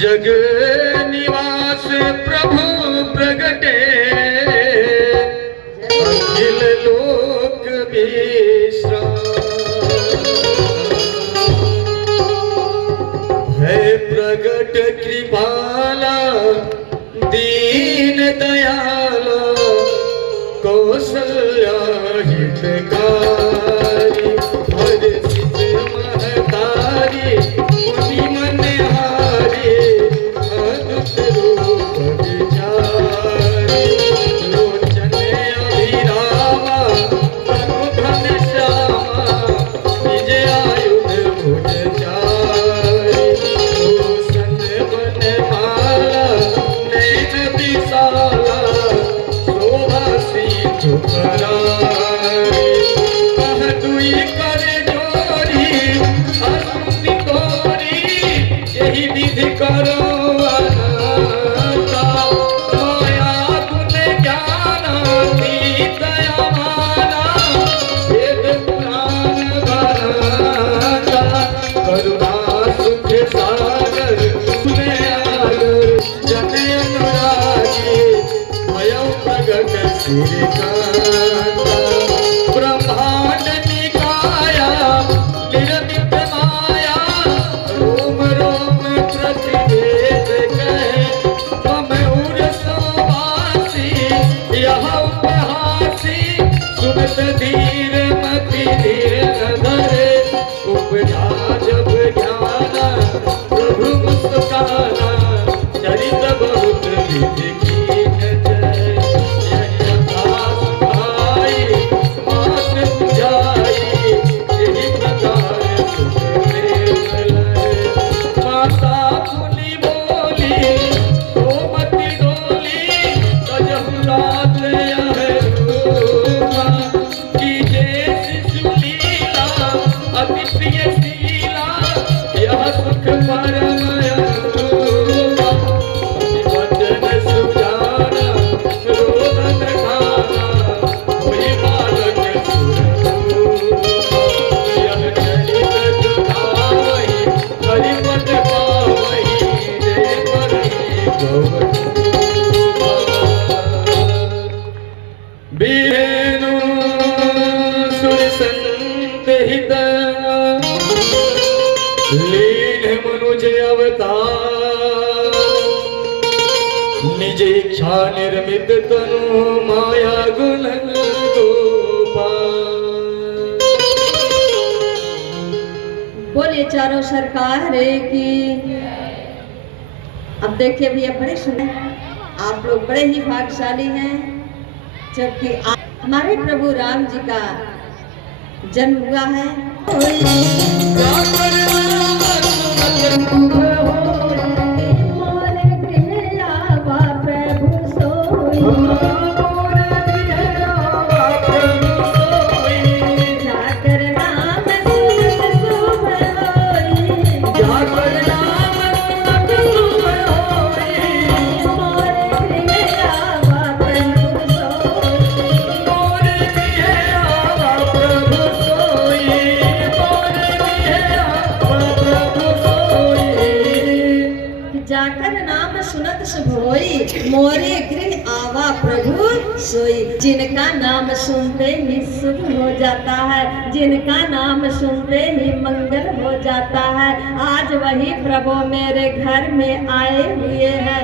जग निवास प्रभु प्रगटे अखिल लोक विश्राम है प्रगट कृपाला दीन दयाला कौशल्या हितकारी हर सिद्ध महतारी मुनि मनहारी अद्भुत रूप विचारी लोचन अभिरामा तनु घनश्यामा निज आयुध भुज चारी भूषण बनमाला नैन विशाला शोभा सिंधु करारी कह दुई कर जोरी असुनि तोरी यही विधि करो अनंता माया गुण ज्ञान दया माना वेद पुराण भरता करुणा सुख सागर सुने आगर जन अनुरागी भयं प्रगट श्रीकांता ब्रह्मांड निकाया निरमित माया रोम रोम प्रतिवेद कहे मम उर सोवासी यह उपहासी सुनत धीर मति धीर न धरे उपजा जब ज्ञाना प्रभु मुस्काना चरित बहुत विधि कीन जय यही अवतार सुभाई मात बुझाई यही प्रकार सुख प्रेम लय माता पुनि बोली सोमति डोली तजहु रात यह रूपा कीजे शिशु लीला अति प्रिय शीला यह सुख परम अनुरूपा वचन सुजाना रोदन खाना कोई बालक सुररूपा यह चरित सुधावहि हरिपद पावहि जय परहि गौररूपा बीनु सुर संदेहित लीन मनुज अवतार निज इच्छा निर्मित तनु माया गुण गोपाल। बोलिए चारों सरकार की। अब देखिए भैया बड़े सुने आप लोग बड़े ही भाग्यशाली हैं जबकि हमारे प्रभु राम जी का जन्म हुआ है। जाकर नाम सुनत शुभ होई मोरे गृह आवा प्रभु सोई। जिनका नाम सुनते ही शुभ हो जाता है, जिनका नाम सुनते ही मंगल हो जाता है। आज वही प्रभु मेरे घर में आए हुए हैं।